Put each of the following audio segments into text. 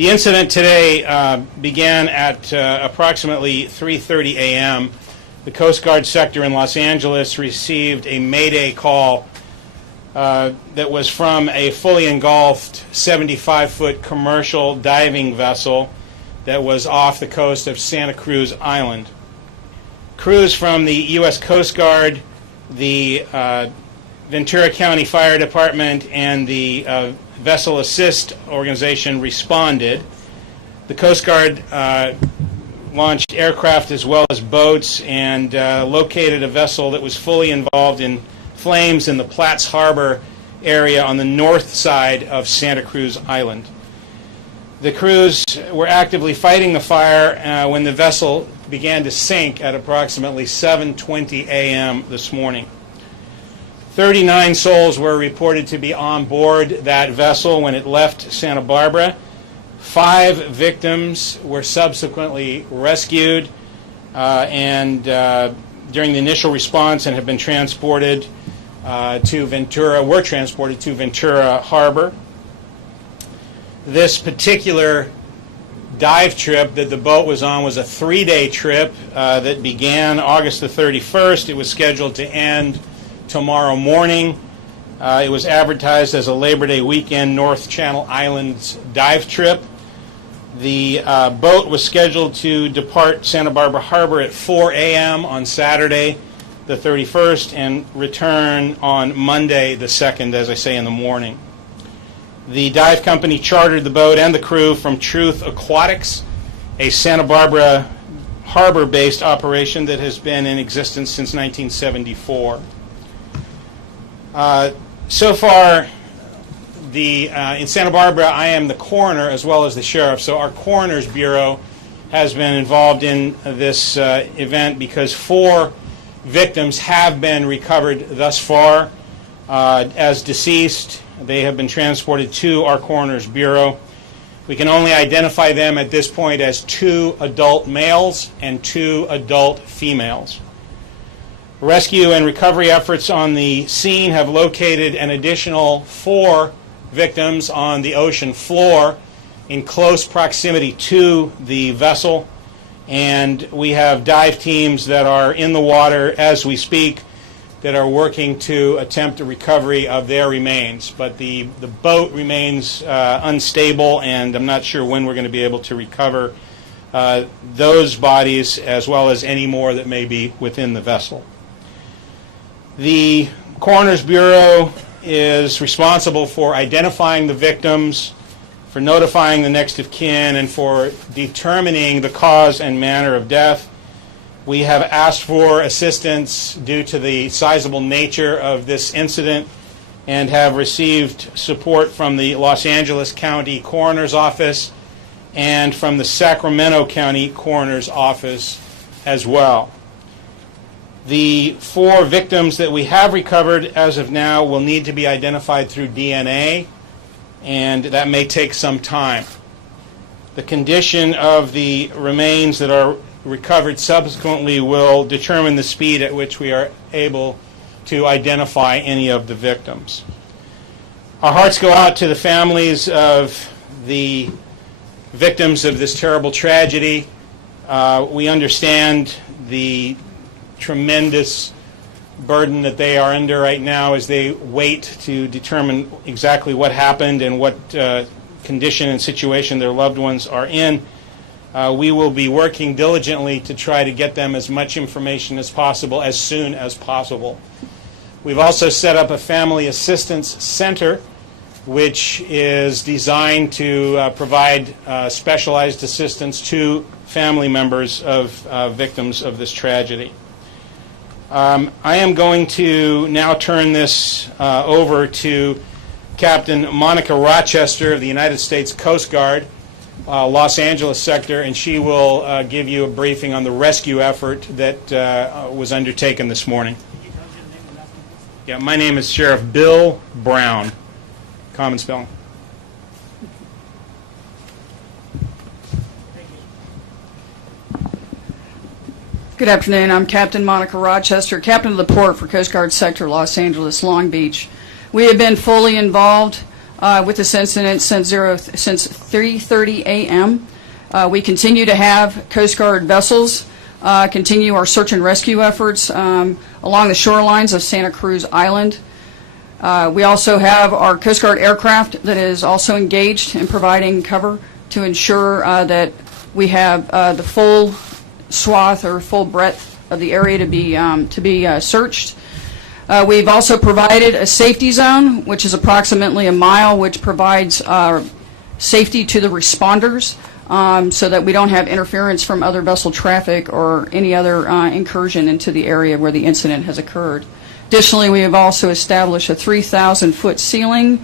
The incident today began at approximately 3:30 a.m. The Coast Guard sector in Los Angeles received a Mayday call that was from a fully engulfed 75-foot commercial diving vessel that was off the coast of Santa Cruz Island. Crews from the U.S. Coast Guard, the Ventura County Fire Department, and the Vessel Assist organization responded. The Coast Guard launched aircraft as well as boats and located a vessel that was fully involved in flames in the Platts Harbor area on the north side of Santa Cruz Island. The crews were actively fighting the fire when the vessel began to sink at approximately 7:20 a.m. this morning. 39 souls were reported to be on board that vessel when it left Santa Barbara. 5 victims were subsequently rescued and during the initial response and have been transported to Ventura Harbor. This particular dive trip that the boat was on was a 3-day trip that began August the 31st. It was scheduled to end tomorrow morning. It was advertised as a Labor Day weekend North Channel Islands dive trip. The boat was scheduled to depart Santa Barbara Harbor at 4 a.m. on Saturday the 31st and return on Monday the 2nd, as I say, in the morning. The dive company chartered the boat and the crew from Truth Aquatics, a Santa Barbara harbor-based operation that has been in existence since 1974. So far, in Santa Barbara, I am the coroner as well as the sheriff. So our coroner's bureau has been involved in this event because 4 victims have been recovered thus far as deceased. They have been transported to our coroner's bureau. We can only identify them at this point as 2 adult males and 2 adult females. Rescue and recovery efforts on the scene have located an additional 4 victims on the ocean floor in close proximity to the vessel, and we have dive teams that are in the water as we speak that are working to attempt a recovery of their remains. But the boat remains unstable, and I'm not sure when we're going to be able to recover those bodies as well as any more that may be within the vessel. The Coroner's Bureau is responsible for identifying the victims, for notifying the next of kin, and for determining the cause and manner of death. We have asked for assistance due to the sizable nature of this incident and have received support from the Los Angeles County Coroner's Office and from the Sacramento County Coroner's Office as well. The 4 victims that we have recovered as of now will need to be identified through DNA, and that may take some time. The condition of the remains that are recovered subsequently will determine the speed at which we are able to identify any of the victims. Our hearts go out to the families of the victims of this terrible tragedy. We understand the tremendous burden that they are under right now as they wait to determine exactly what happened and what condition and situation their loved ones are in. We will be working diligently to try to get them as much information as possible as soon as possible. We've also set up a family assistance center which is designed to provide specialized assistance to family members of victims of this tragedy. I am going to now turn this over to Captain Monica Rochester of the United States Coast Guard, Los Angeles sector, and she will give you a briefing on the rescue effort that was undertaken this morning. Yeah, my name is Sheriff Bill Brown, common spelling. Good afternoon. I'm Captain Monica Rochester, Captain of the Port for Coast Guard Sector Los Angeles Long Beach. We have been fully involved with this incident since 3:30 a.m. We continue to have Coast Guard vessels continue our search and rescue efforts along the shorelines of Santa Cruz Island. We also have our Coast Guard aircraft that is also engaged in providing cover to ensure that we have the full swath or full breadth of the area to be searched. We've also provided a safety zone, which is approximately a mile, which provides safety to the responders so that we don't have interference from other vessel traffic or any other incursion into the area where the incident has occurred. Additionally, we have also established a 3,000-foot ceiling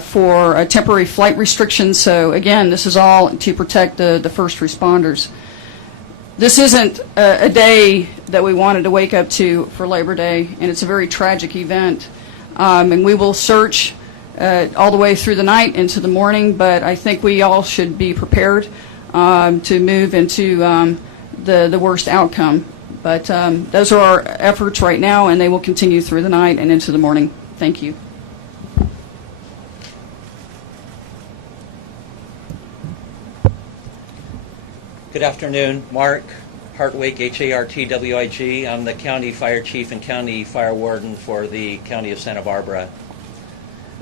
for a temporary flight restriction. So again, this is all to protect the first responders. This isn't a day that we wanted to wake up to for Labor Day, and it's a very tragic event. And we will search all the way through the night into the morning, but I think we all should be prepared to move into the worst outcome. But those are our efforts right now, and they will continue through the night and into the morning. Thank you. Good afternoon. Mark Hartwig, Hartwig. I'm the County Fire Chief and County Fire Warden for the County of Santa Barbara.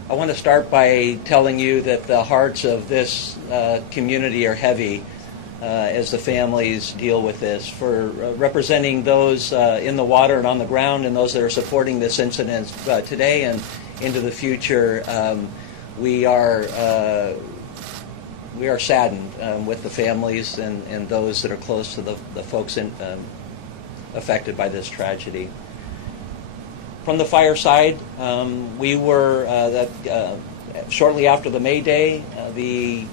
I want to start by telling you that the hearts of this community are heavy as the families deal with this. For representing those in the water and on the ground and those that are supporting this incident today and into the future, we are saddened with the families and those that are close to the folks affected by this tragedy. From the fire side, we were shortly after the May Day, the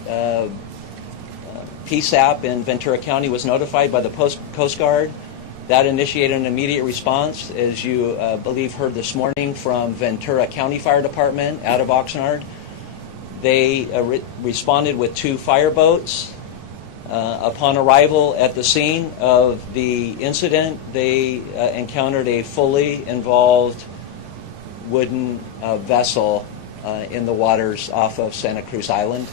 PSAP in Ventura County was notified by the Coast Guard. That initiated an immediate response, as you believe heard this morning from Ventura County Fire Department out of Oxnard. They responded with 2 fireboats. Upon arrival at the scene of the incident, they encountered a fully involved wooden vessel in the waters off of Santa Cruz Island.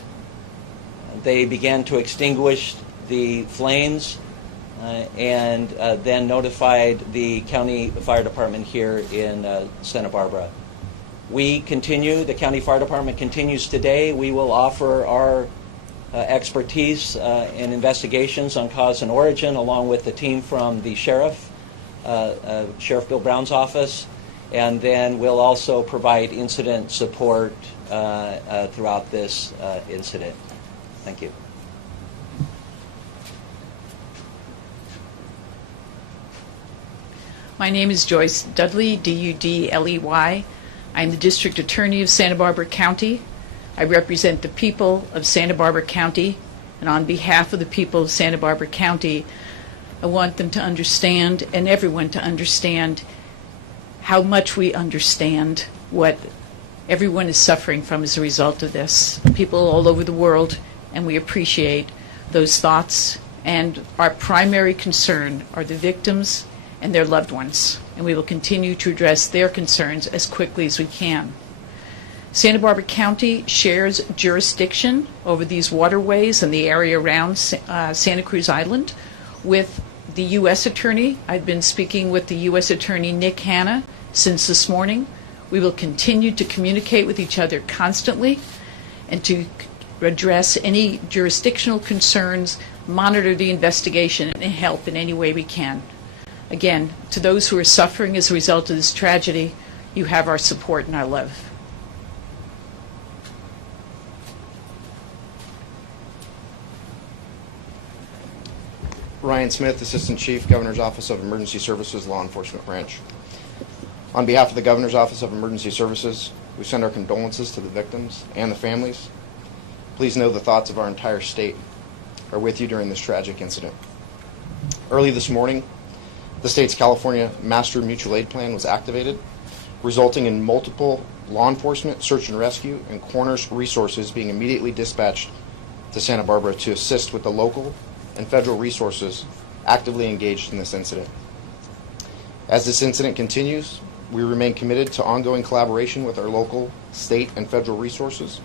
They began to extinguish the flames and then notified the county fire department here in Santa Barbara. We continue, the County Fire Department continues today. We will offer our expertise in investigations on cause and origin, along with the team from the Sheriff Bill Brown's office, and then we'll also provide incident support throughout this incident. Thank you. My name is Joyce Dudley, D-U-D-L-E-Y. I'm the District Attorney of Santa Barbara County. I represent the people of Santa Barbara County, and on behalf of the people of Santa Barbara County, I want them to understand, and everyone to understand, how much we understand what everyone is suffering from as a result of this. People all over the world, and we appreciate those thoughts, and our primary concern are the victims and their loved ones, and we will continue to address their concerns as quickly as we can. Santa Barbara County shares jurisdiction over these waterways and the area around Santa Cruz Island with the U.S. Attorney. I've been speaking with the U.S. Attorney Nick Hanna since this morning. We will continue to communicate with each other constantly and to address any jurisdictional concerns, monitor the investigation, and help in any way we can. Again, to those who are suffering as a result of this tragedy, you have our support and our love. Ryan Smith, Assistant Chief, Governor's Office of Emergency Services, Law Enforcement Branch. On behalf of the Governor's Office of Emergency Services, we send our condolences to the victims and the families. Please know the thoughts of our entire state are with you during this tragic incident. Early this morning, the state's California Master Mutual Aid Plan was activated, resulting in multiple law enforcement, search and rescue, and coroner's resources being immediately dispatched to Santa Barbara to assist with the local and federal resources actively engaged in this incident. As this incident continues, we remain committed to ongoing collaboration with our local, state, and federal resources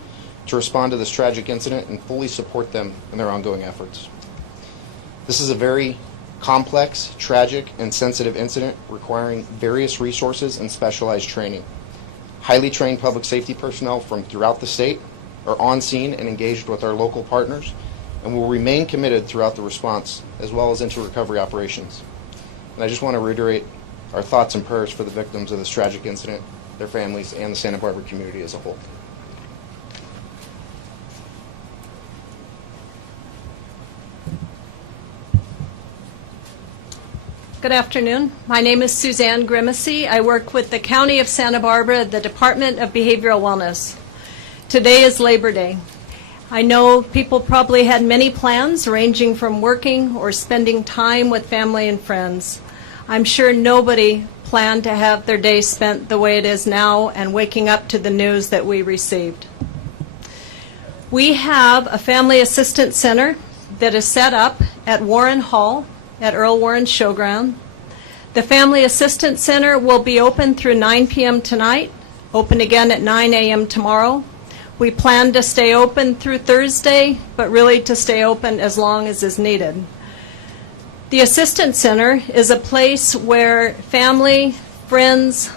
to respond to this tragic incident and fully support them in their ongoing efforts. This is a very complex, tragic, and sensitive incident requiring various resources and specialized training. Highly trained public safety personnel from throughout the state are on scene and engaged with our local partners and will remain committed throughout the response as well as into recovery operations. And I just want to reiterate our thoughts and prayers for the victims of this tragic incident, their families, and the Santa Barbara community as a whole. Good afternoon. My name is Suzanne Grimacy. I work with the County of Santa Barbara, the Department of Behavioral Wellness. Today is Labor Day. I know people probably had many plans ranging from working or spending time with family and friends. I'm sure nobody planned to have their day spent the way it is now and waking up to the news that we received. We have a Family Assistance Center that is set up at Warren Hall at Earl Warren Showground. The Family Assistance Center will be open through 9 p.m. tonight, open again at 9 a.m. tomorrow. We plan to stay open through Thursday, but really to stay open as long as is needed. The Assistance Center is a place where family, friends,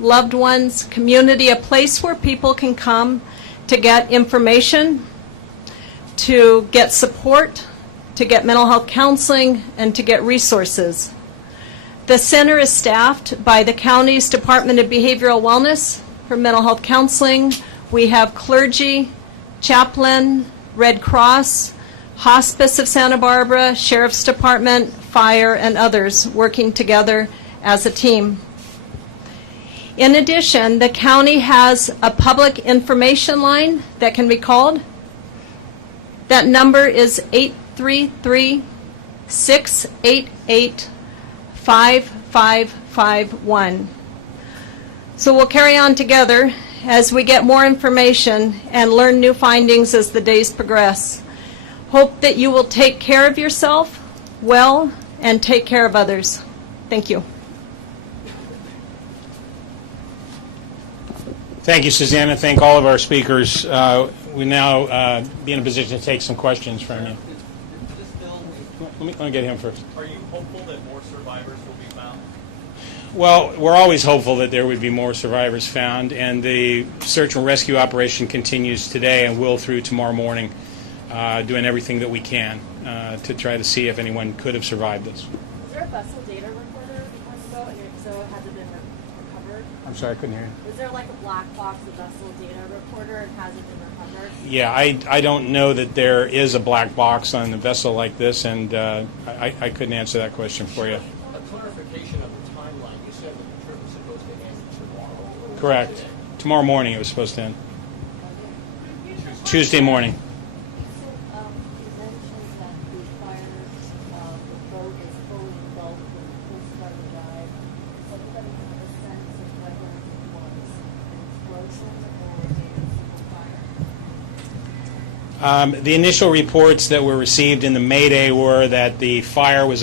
loved ones, community, a place where people can come to get information, to get support, to get mental health counseling, and to get resources. The center is staffed by the county's Department of Behavioral Wellness for mental health counseling. We have clergy, chaplain, Red Cross, Hospice of Santa Barbara, Sheriff's Department, Fire, and others working together as a team. In addition, the county has a public information line that can be called. That number is 833-688-5551. So we'll carry on together as we get more information and learn new findings as the days progress. Hope that you will take care of yourself well and take care of others. Thank you. Thank you, Suzanne, and thank all of our speakers. We now be in a position to take some questions from you. Let me get him first. Are you hopeful that more survivors will be found? Well, we're always hopeful that there would be more survivors found, and the search and rescue operation continues today and will through tomorrow morning, doing everything that we can to try to see if anyone could have survived this. Is there a vessel data recorder because ago, and so has it been recovered? I'm sorry, I couldn't hear you. Is there like a black box, a vessel data recorder, and has it been recovered? Yeah, I don't know that there is a black box on a vessel like this, and I couldn't answer that question for you. A clarification of the timeline. You said that the trip was supposed to end tomorrow. Correct. Tomorrow morning it was supposed to end. Tuesday morning. So, you mentioned that the fire, the boat is fully engulfed with Coast Guard dive. Does anybody have a sense of whether it was an explosion or a simple fire? The initial reports that were received in the Mayday were that the fire was